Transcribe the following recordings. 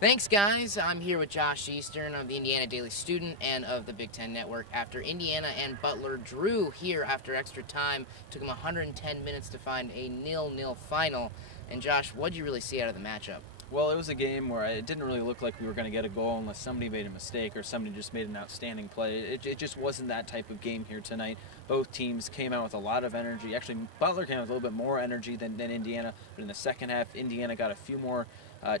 Thanks, guys. I'm here with Josh Eastern of the Indiana Daily Student and of the Big Ten Network. After Indiana and Butler drew here after extra time, took them 110 minutes to find a 0-0 final. And Josh, what did you really see out of the matchup? Well, it was a game where it didn't really look like we were going to get a goal unless somebody made a mistake or somebody just made an outstanding play. It just wasn't that type of game here tonight. Both teams came out with a lot of energy. Actually, Butler came out with a little bit more energy than Indiana, but in the second half, Indiana got a few more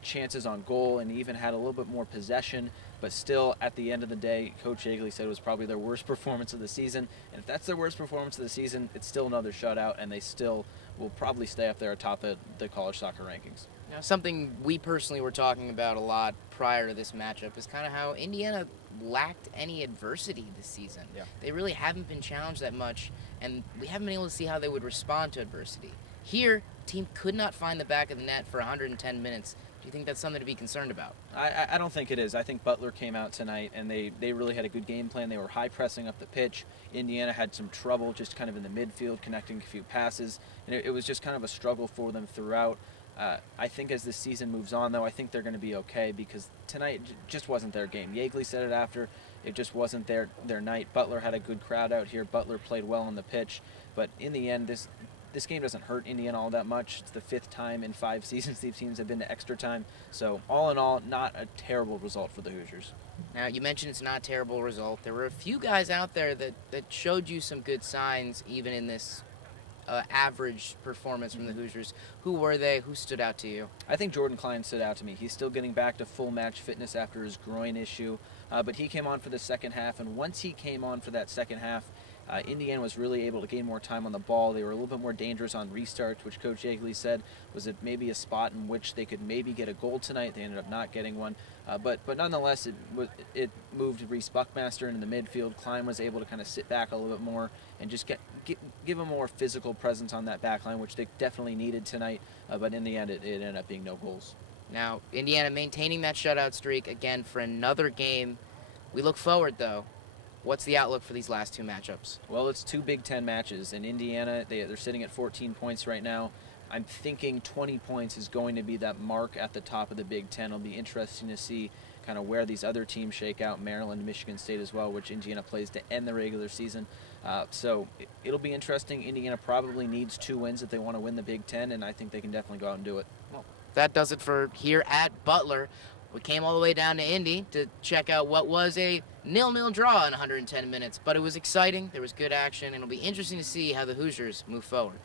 chances on goal and even had a little bit more possession. But still, at the end of the day, Coach Yeagley said it was probably their worst performance of the season. And if that's their worst performance of the season, it's still another shutout, and they still will probably stay up there atop the college soccer rankings. Now, something we personally were talking about a lot prior to this matchup is kind of how Indiana lacked any adversity this season. Yeah. They really haven't been challenged that much, and we haven't been able to see how they would respond to adversity. Here, team could not find the back of the net for 110 minutes. Do you think that's something to be concerned about? I don't think it is. I think Butler came out tonight and they really had a good game plan. They were high pressing up the pitch. Indiana had some trouble just kind of in the midfield connecting a few passes. And it was just kind of a struggle for them throughout. I think as this season moves on, though, I think they're going to be okay because tonight just wasn't their game. Yeagley said it after. It just wasn't their night. Butler had a good crowd out here. Butler played well on the pitch. But in the end, this game doesn't hurt Indiana all that much. It's the fifth time in 5 seasons these teams have been to extra time. So all in all, not a terrible result for the Hoosiers. Now, you mentioned it's not a terrible result. There were a few guys out there that showed you some good signs even in this average performance from the Hoosiers. Who were they? Who stood out to you? I think Jordan Klein stood out to me. He's still getting back to full match fitness after his groin issue, but he came on for the second half, and once he came on for that second half, Indiana was really able to gain more time on the ball. They were a little bit more dangerous on restarts, which Coach Yeagley said was maybe a spot in which they could maybe get a goal tonight. They ended up not getting one, but nonetheless, it moved Reese Buckmaster into the midfield. Klein was able to kind of sit back a little bit more and just give a more physical presence on that back line, which they definitely needed tonight. But in the end, it ended up being no goals. Now, Indiana maintaining that shutout streak again for another game. We look forward, though. What's the outlook for these last 2 matchups? Well, it's 2 Big Ten matches. In Indiana, they're sitting at 14 points right now. I'm thinking 20 points is going to be that mark at the top of the Big Ten. It'll be interesting to see kind of where these other teams shake out, Maryland, Michigan State as well, which Indiana plays to end the regular season. So it'll be interesting. Indiana probably needs 2 wins if they want to win the Big Ten, and I think they can definitely go out and do it. Well, that does it for here at Butler. We came all the way down to Indy to check out what was a 0-0 draw in 110 minutes, but it was exciting. There was good action, and it'll be interesting to see how the Hoosiers move forward.